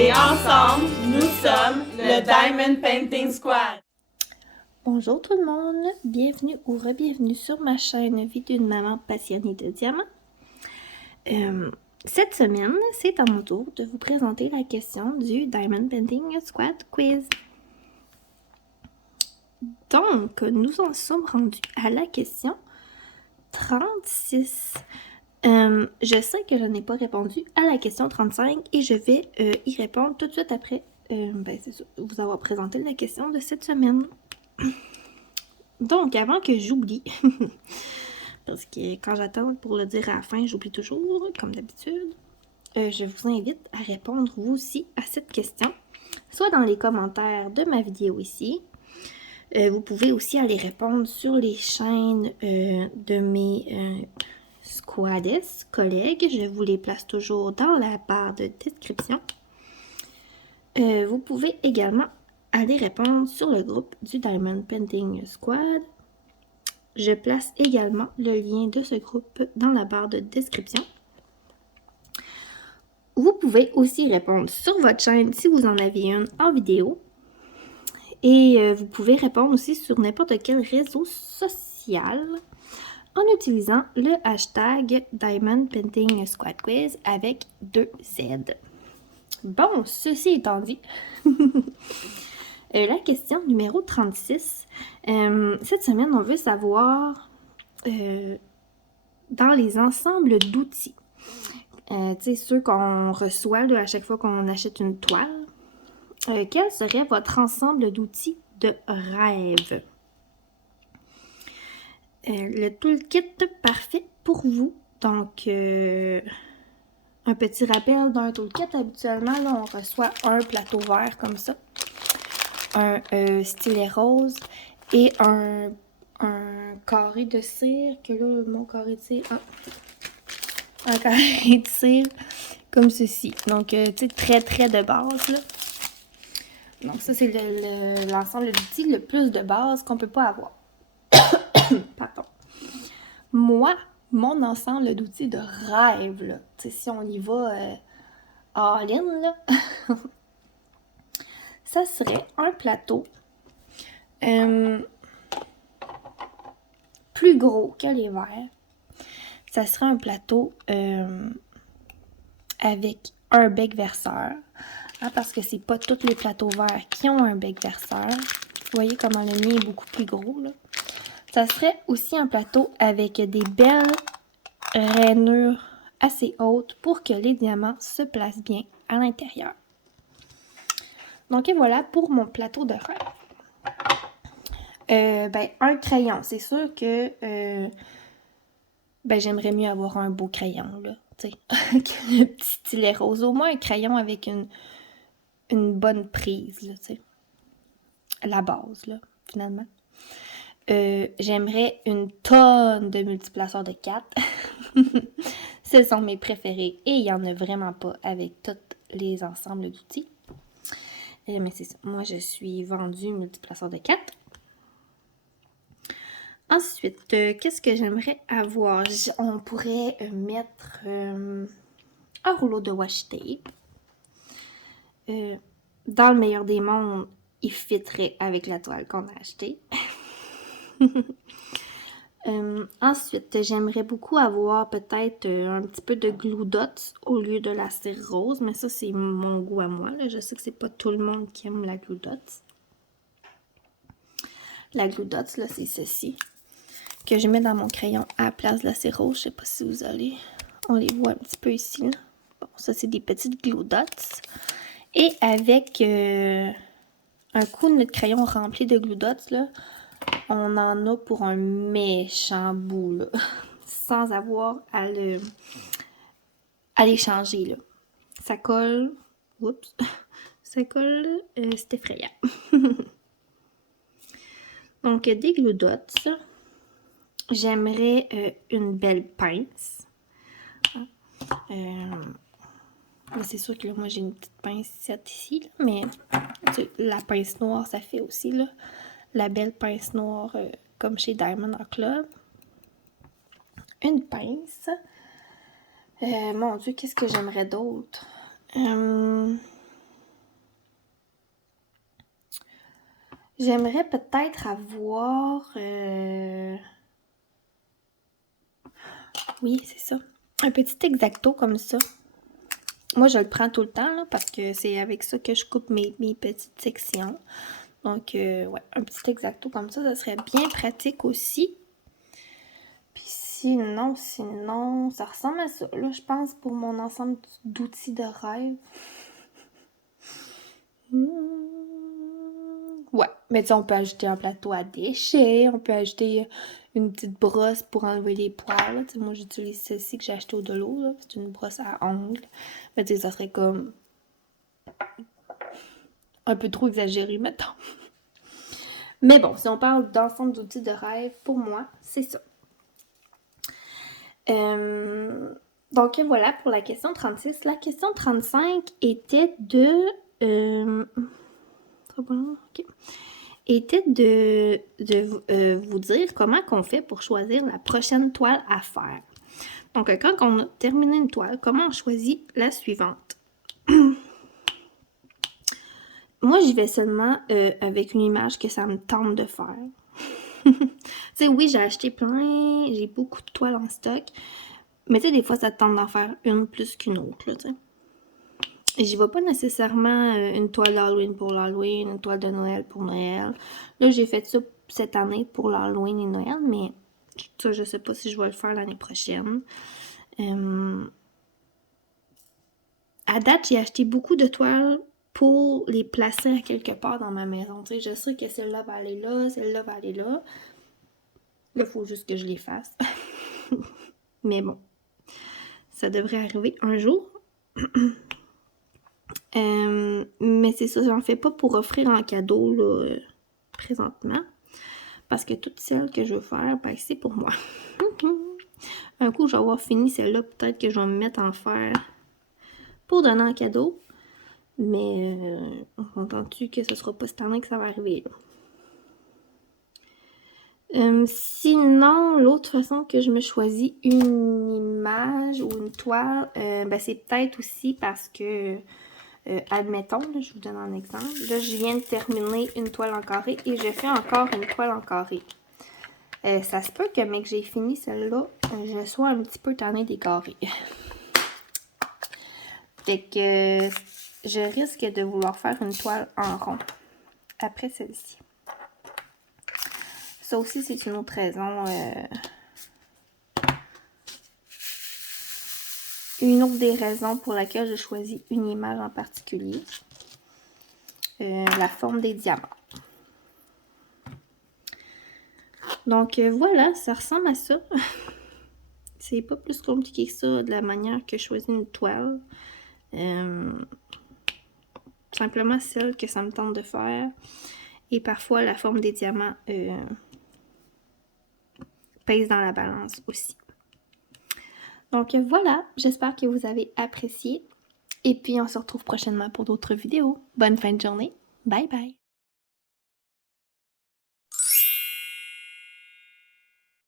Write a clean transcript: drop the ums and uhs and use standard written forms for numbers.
Et ensemble, nous sommes le Diamond Painting Squad. Bonjour tout le monde, bienvenue ou re-bienvenue sur ma chaîne Vie d'une maman passionnée de diamants. Cette semaine, c'est à mon tour de vous présenter la question du Diamond Painting Squad Quiz. Donc, nous en sommes rendus à la question 36. Je sais que je n'ai pas répondu à la question 35 et je vais y répondre tout de suite après c'est ça, vous avoir présenté la question de cette semaine. Donc, avant que j'oublie, parce que quand j'attends pour le dire à la fin, j'oublie toujours, comme d'habitude, je vous invite à répondre vous aussi à cette question, soit dans les commentaires de ma vidéo ici. Vous pouvez aussi aller répondre sur les chaînes de mes squades, collègues. Je vous les place toujours dans la barre de description. Vous pouvez également aller répondre sur le groupe du Diamond Painting Squad. Je place également le lien de ce groupe dans la barre de description. Vous pouvez aussi répondre sur votre chaîne si vous en avez une en vidéo. Et vous pouvez répondre aussi sur n'importe quel réseau social en utilisant le hashtag Diamond Painting Squad Quiz avec 2 Z. Bon, ceci étant dit, la question numéro 36. Cette semaine, on veut savoir dans les ensembles d'outils, tu sais, ceux qu'on reçoit là, à chaque fois qu'on achète une toile, quel serait votre ensemble d'outils de rêve? Le toolkit parfait pour vous. Donc, un petit rappel d'un toolkit. Habituellement, là, on reçoit un plateau vert comme ça, un stylet rose et un carré de cire, que là, mon carré de cire, un carré de cire comme ceci. Donc, tu sais, très de base, là. Donc, ça, c'est l'ensemble d'outils le plus de base qu'on peut pas avoir. Pardon. Moi, mon ensemble d'outils de rêve, là, tu sais, si on y va all-in, là, ça serait un plateau plus gros que les verres. Ça serait un plateau avec un bec verseur. Parce que c'est pas tous les plateaux verts qui ont un bec verseur. Vous voyez comment le mien est beaucoup plus gros, là. Ça serait aussi un plateau avec des belles rainures assez hautes pour que les diamants se placent bien à l'intérieur. Donc, et voilà pour mon plateau de rêve. Un crayon. C'est sûr que j'aimerais mieux avoir un beau crayon, là, tu sais, que le petit stylet rose. Au moins un crayon avec une bonne prise, là, tu sais. La base, là, finalement. J'aimerais une tonne de multiplaceurs de 4. Ce sont mes préférés et il n'y en a vraiment pas avec tous les ensembles d'outils. Mais c'est ça. Moi, je suis vendue multiplaceur de 4. Ensuite, qu'est-ce que j'aimerais avoir? On pourrait mettre un rouleau de washi tape. Dans le meilleur des mondes, il fitterait avec la toile qu'on a achetée. Ensuite, j'aimerais beaucoup avoir peut-être un petit peu de glue dots au lieu de la cire rose, mais ça, c'est mon goût à moi, là. Je sais que c'est pas tout le monde qui aime la glue dots. La glue dots, là, c'est ceci, que je mets dans mon crayon à la place de la cire rose. Je sais pas si vous allez... On les voit un petit peu ici, là. Bon, ça, c'est des petites glue dots. Et avec un coup de notre crayon rempli de glue dots, là, on en a pour un méchant bout, là, sans avoir à les changer, là. Ça colle, oups, ça colle, c'est effrayant. Donc, des glue dots. J'aimerais une belle pince. C'est sûr que là, moi, j'ai une petite pince ici, là, mais la pince noire, ça fait aussi, là. La belle pince noire comme chez Diamond Art Club. Une pince. Mon Dieu, qu'est-ce que j'aimerais d'autre? J'aimerais peut-être avoir... Oui, c'est ça. Un petit X-Acto comme ça. Moi, je le prends tout le temps là, parce que c'est avec ça que je coupe mes petites sections. Donc, ouais, un petit X-Acto comme ça serait bien pratique aussi. Puis sinon, ça ressemble à ça. Là, je pense pour mon ensemble d'outils de rêve. Ouais, mais tu sais, on peut ajouter un plateau à déchets, on peut ajouter une petite brosse pour enlever les poils. Tu sais, moi, j'utilise celle-ci que j'ai acheté au Delo, là. C'est une brosse à ongles. Mais tu sais, ça serait comme un peu trop exagéré, mettons. Mais bon, si on parle d'ensemble d'outils de rêve, pour moi, c'est ça. Donc voilà pour la question 36. La question 35 était de... okay. Était de vous dire comment qu'on fait pour choisir la prochaine toile à faire. Donc, quand on a terminé une toile, comment on choisit la suivante? Moi, j'y vais seulement avec une image que ça me tente de faire. Tu sais, oui, j'ai acheté plein, j'ai beaucoup de toiles en stock, mais tu sais, des fois, ça te tente d'en faire une plus qu'une autre, là, tu sais. Et j'y vais pas nécessairement une toile d'Halloween pour l'Halloween, une toile de Noël pour Noël. Là, j'ai fait ça cette année pour l'Halloween et Noël, mais ça, je sais pas si je vais le faire l'année prochaine. À date, j'ai acheté beaucoup de toiles pour les placer à quelque part dans ma maison. Tu sais, je sais que celle-là va aller là, celle-là va aller là. Là, il faut juste que je les fasse. Mais bon, ça devrait arriver un jour. Mais c'est ça, j'en fais pas pour offrir en cadeau là, présentement. Parce que toutes celles que je veux faire, ben, c'est pour moi. Un coup, je vais avoir fini celle-là, peut-être que je vais me mettre à en faire pour donner en cadeau. Mais on entend-tu que ce sera pas cette année que ça va arriver, là? Sinon, l'autre façon que je me choisis une image ou une toile, ben c'est peut-être aussi parce que, admettons, là, je vous donne un exemple. Là, je viens de terminer une toile en carré et je fais encore une toile en carré. Ça se peut que, mais que j'ai fini celle-là, je sois un petit peu tannée des carrés. Fait que je risque de vouloir faire une toile en rond après celle-ci. Ça aussi, c'est une autre raison. Une autre des raisons pour laquelle je choisis une image en particulier. La forme des diamants. Donc voilà, ça ressemble à ça. C'est pas plus compliqué que ça de la manière que je choisis une toile. Simplement celle que ça me tente de faire. Et parfois, la forme des diamants pèse dans la balance aussi. Donc voilà, j'espère que vous avez apprécié. Et puis on se retrouve prochainement pour d'autres vidéos. Bonne fin de journée. Bye bye!